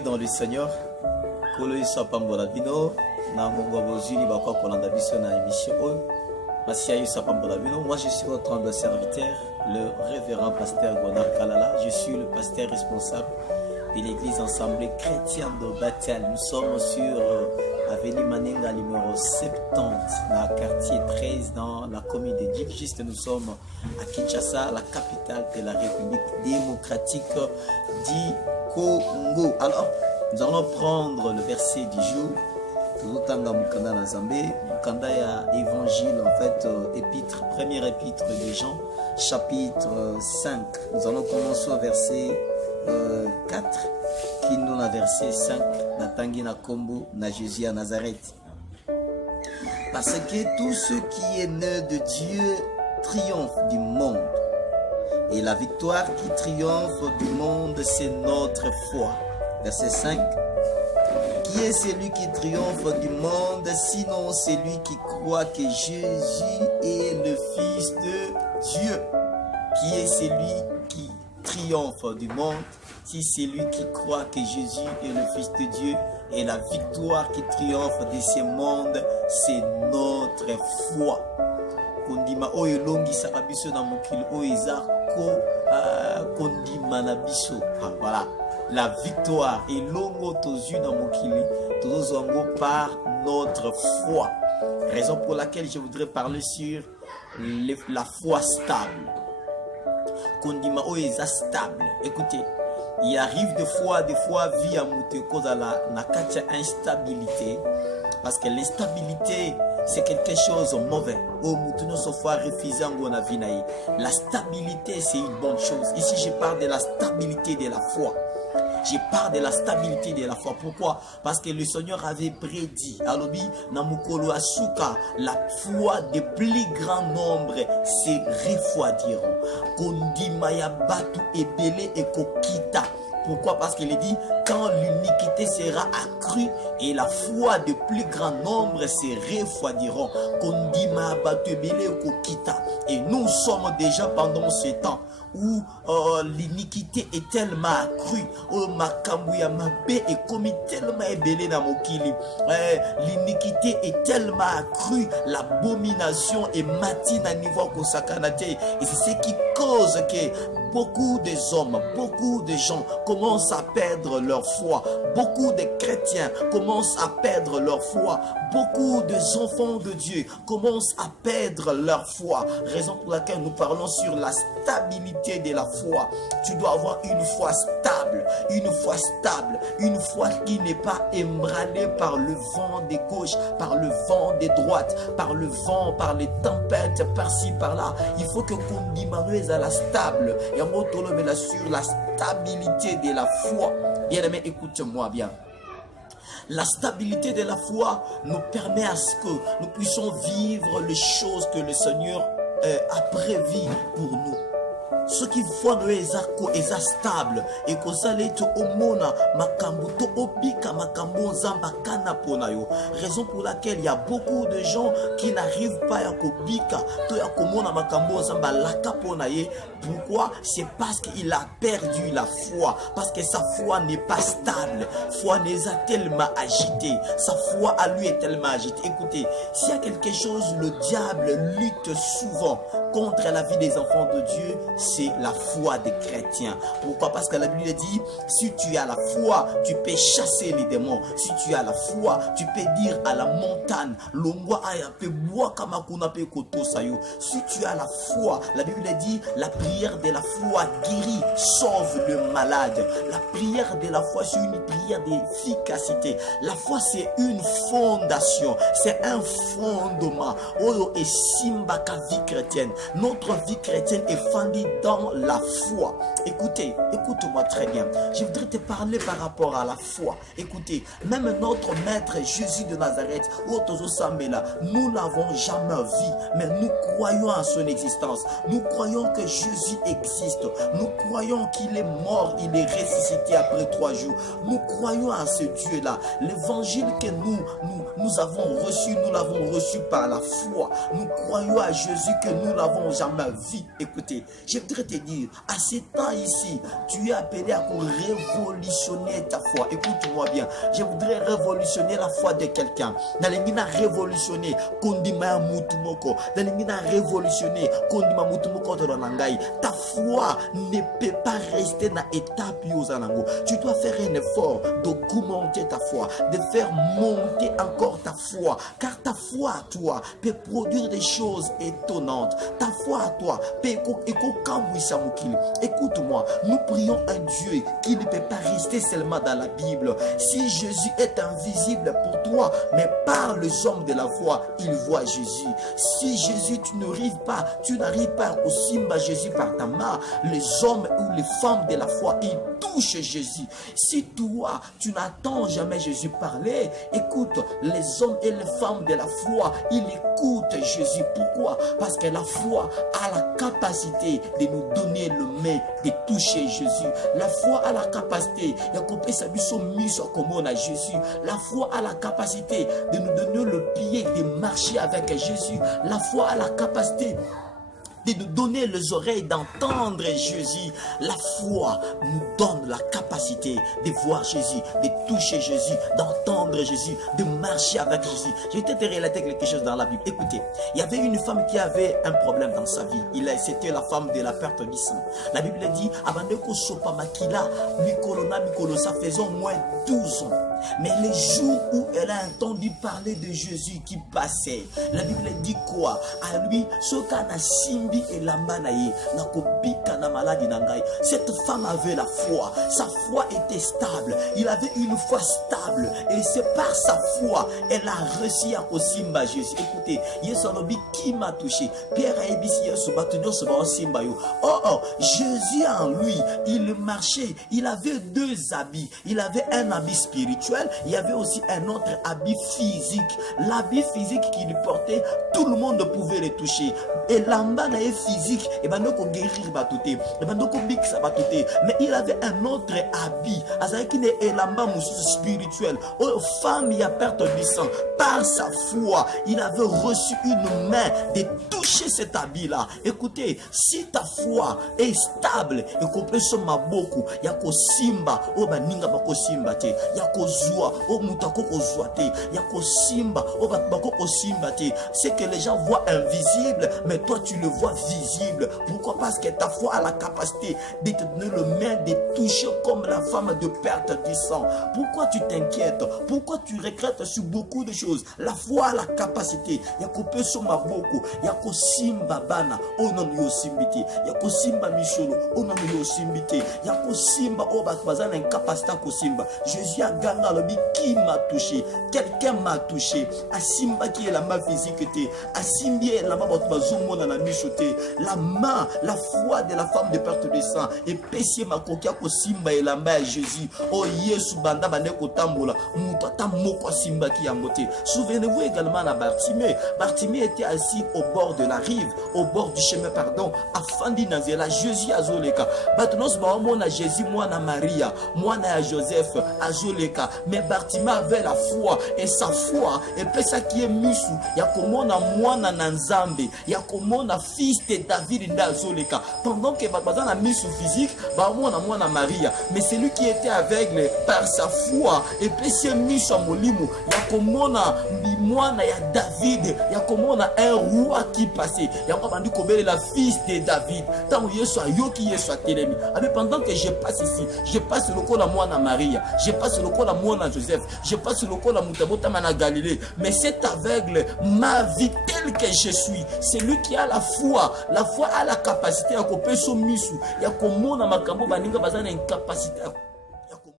Dans le Seigneur, Kolo soit pambola bino, na mongo bozuli bakwa kolanda biso na émission oyo. Masia soit pambola bino. Moi je suis votre humble serviteur, le révérend pasteur Gonard Kalala. Je suis le pasteur responsable de l'église Assemblée chrétienne de Batel. Nous sommes sur avenue Manenga numéro 70, dans le quartier 13, dans la commune de Djik. Juste nous sommes à Kinshasa, la capitale de la République démocratique du Congo. Alors, nous allons prendre le verset du jour. Tozotanga mukanda na Zambé, mukanda ya évangile, en fait, épître, première épître de Jean, chapitre 5. Nous allons commencer au verset 4, qui nous a verset 5, na Tangi na Kombo, na Jésus à Nazareth. Parce que tout ce qui est né de Dieu triomphe du monde. Et la victoire qui triomphe du monde, c'est notre foi. Verset 5. Qui est celui qui triomphe du monde, sinon celui qui croit que Jésus est le Fils de Dieu? Qui est celui qui triomphe du monde, si celui qui croit que Jésus est le Fils de Dieu? Et la victoire qui triomphe de ce monde, c'est notre foi. Kondima oyo longi sakabiso na mokili oyo ezako kondima na biso. Voilà, la victoire et longo tozu na mokili tozongo par notre foi. Raison pour laquelle je voudrais parler sur la foi stable. Kondima oyo eza stable. Écoutez, il arrive des fois vie à monter cause à la katia instabilité, parce que l'instabilité c'est quelque chose de mauvais. La stabilité, c'est une bonne chose. Ici, je parle de la stabilité de la foi. Je parle de la stabilité de la foi. Pourquoi? Parce que le Seigneur avait prédit, Alobi, Namukolo Asuka, la foi de plus grand nombre se refroidiront. Kondi Maya Batu Ebele et Kokita. Pourquoi? Parce qu'il dit, quand l'iniquité sera accrue et la foi de plus grand nombre se refroidiront. Et nous sommes déjà pendant ce temps où l'iniquité est tellement accrue. L'iniquité est tellement accrue. L'abomination est matin à niveau kosakanate. Et c'est ce qui cause que beaucoup de hommes, beaucoup de gens commencent à perdre leur foi. Beaucoup de chrétiens commencent à perdre leur foi. Beaucoup d'enfants de Dieu commencent à perdre leur foi. Raison pour laquelle nous parlons sur la stabilité de la foi. Tu dois avoir une foi stable, une foi qui n'est pas ébranlée par le vent de gauche, par le vent de droite, par le vent, par les tempêtes, par-ci, par-là. Il faut que Kondimanuez à la stable. Et on sur la stabilité de la foi. Bien aimé, écoute-moi bien. La stabilité de la foi nous permet à ce que nous puissions vivre les choses que le Seigneur a prévues pour nous. Ce qui font nous est stable et que ça l'est au mona makambo to obika makambo zamba kana ponayo. Raison pour laquelle il y a beaucoup de gens qui n'arrivent pas à kobika to ya komona makambo zamba laka ponaye. Pourquoi? C'est parce qu'il a perdu la foi, parce que sa foi n'est pas stable. Foi n'est pas tellement agitée. Sa foi à lui est tellement agitée. Écoutez, s'il y a quelque chose, le diable lutte souvent contre la vie des enfants de Dieu, c'est la foi des chrétiens. Pourquoi? Parce que la Bible dit, si tu as la foi, tu peux chasser les démons. Si tu as la foi, tu peux dire à la montagne, si tu as la foi, la Bible dit, la prière de la foi guérit, sauve le malade. La prière de la foi, c'est une prière d'efficacité. La foi, c'est une fondation, c'est un fondement. Oh, et Simbaka vie chrétienne. Notre vie chrétienne est fondée dans la foi. Écoutez, écoute-moi très bien. Je voudrais te parler par rapport à la foi. Écoutez, même notre maître Jésus de Nazareth, nous n'avons jamais vu, mais nous croyons à son existence. Nous croyons que Jésus existe. Nous croyons qu'il est mort, il est ressuscité après 3 jours. Nous croyons à ce Dieu-là. L'évangile que nous avons reçu, nous l'avons reçu par la foi. Nous croyons à Jésus que nous n'avons jamais vu. Écoutez, je voudrais te dire, à ce temps ici, tu es appelé à révolutionner ta foi. Écoute-moi bien, je voudrais révolutionner la foi de quelqu'un. Nalengina révolutionner kondima mutumoko. Nalengina révolutionner kondima mutumoko de langai. Ta foi ne peut pas rester dans étape yozanango. Tu dois faire un effort d'augmenter ta foi, de faire monter encore ta foi, car ta foi à toi peut produire des choses étonnantes. Ta foi à toi peut écoute-moi, nous prions un Dieu qui ne peut pas rester seulement dans la Bible. Si Jésus est invisible pour toi, mais par les hommes de la foi, ils voient Jésus. Si Jésus, tu n'arrives pas au Simba Jésus par ta main, les hommes ou les femmes de la foi, ils touchent Jésus. Si toi, tu n'attends jamais Jésus parler, écoute, les hommes et les femmes de la foi, ils écoutent Jésus. Pourquoi? Parce que la foi a la capacité de nous donner le main, de toucher Jésus. La foi a la capacité de Jésus. La foi a la capacité de nous donner le pied, de marcher avec Jésus. La foi a la capacité de nous donner les oreilles d'entendre Jésus. La foi nous donne la capacité de voir Jésus, de toucher Jésus, d'entendre Jésus, de marcher avec Jésus. Je vais te relater quelque chose dans la Bible. Écoutez, il y avait une femme qui avait un problème dans sa vie. C'était la femme de la perte du sang. La Bible dit, ça faisait au moins 12 ans. Mais les jours où elle a entendu parler de Jésus qui passait, la Bible dit quoi? À lui, ce qu'on a simbi et la manaïe, na kobika na maladie nangai. Cette femme avait la foi. Sa foi était stable. Il avait une foi stable. Et c'est par sa foi, elle a réussi à simba Jésus. Écoutez, Yesolobi qui m'a touché. Pierre a ébissi Yesobatunyo Soba simba yo. Oh, Jésus en lui, il marchait. Il avait deux habits. Il avait un habit spirituel. Il y avait aussi un autre habit physique. L'habit physique qu'il portait, tout le monde pouvait le toucher. Et l'ambana est physique. Et ben donc on guérir batouté. Et ben donc on bixe batouté. Mais il avait un autre habit. Azaki ne elamba spirituel. Aux femmes, il y a perte du sang. Par sa foi, il avait reçu une main de toucher cet habit-là. Écoutez, si ta foi est stable, et qu'on peut se maboku, yako simba, o baninga bako simba te, yako zua, o mutako ko zua te, yako simba, o bako ko simba te. C'est que les gens voient invisible, mais toi tu le vois visible. Pourquoi? Parce que ta foi a la capacité de te donner le main, de toucher comme la femme de perte du sang. Pourquoi tu t'inquiètes? Pourquoi tu regrettes sur beaucoup de choses? La foi a la capacité. Yako pe so maboko, yako simba bana, o non yo simbiti, yako simba micholo, o non yo simbiti, yako simba o bazana incapacité ko simba. Jésus a gagné le bi qui m'a touché. Quelqu'un m'a touché. A simba qui est la main physique te, a simbi est la main bazumo na michoté. La main, la foi de la femme de perte de sang et péché ma kokia ko simba et la main à Jésus. Oh Yesu banda bande ko tambola, mutata moko simba qui a moté. Souvenez-vous également à Bartimée. Bartimée était assis au bord de la rive, au bord du chemin, pardon, afin d'inazela Jésus azoleka. Batunos ba mona Jésus, moi na Maria, moi na Joseph azoleka. Mais Bartimée avait la foi et sa foi et puis ça qui est misu, ya komona mwana na Nzambe, ya komona fils de David ndazoleka. Pendant que bazana na misu physique, ba mona Maria, mais celui qui était aveugle par sa foi et puis c'est misu molimo, ya komona mwana ya David, ya komona un roi qui passait, ya bandi kobele la fils de David. Tant Yesu ayoki Yesu atelemi. Mais pendant que je passe ici, je passe le col à mwana Maria, je passe le col à mwana Joseph, je passe le col à Mutabota mana Galilée. Mais cet aveugle m'a vu tel que je suis. C'est lui qui a la foi. La foi a la capacité à couper son misu. Ya komona makambo baninga bazana incapacité.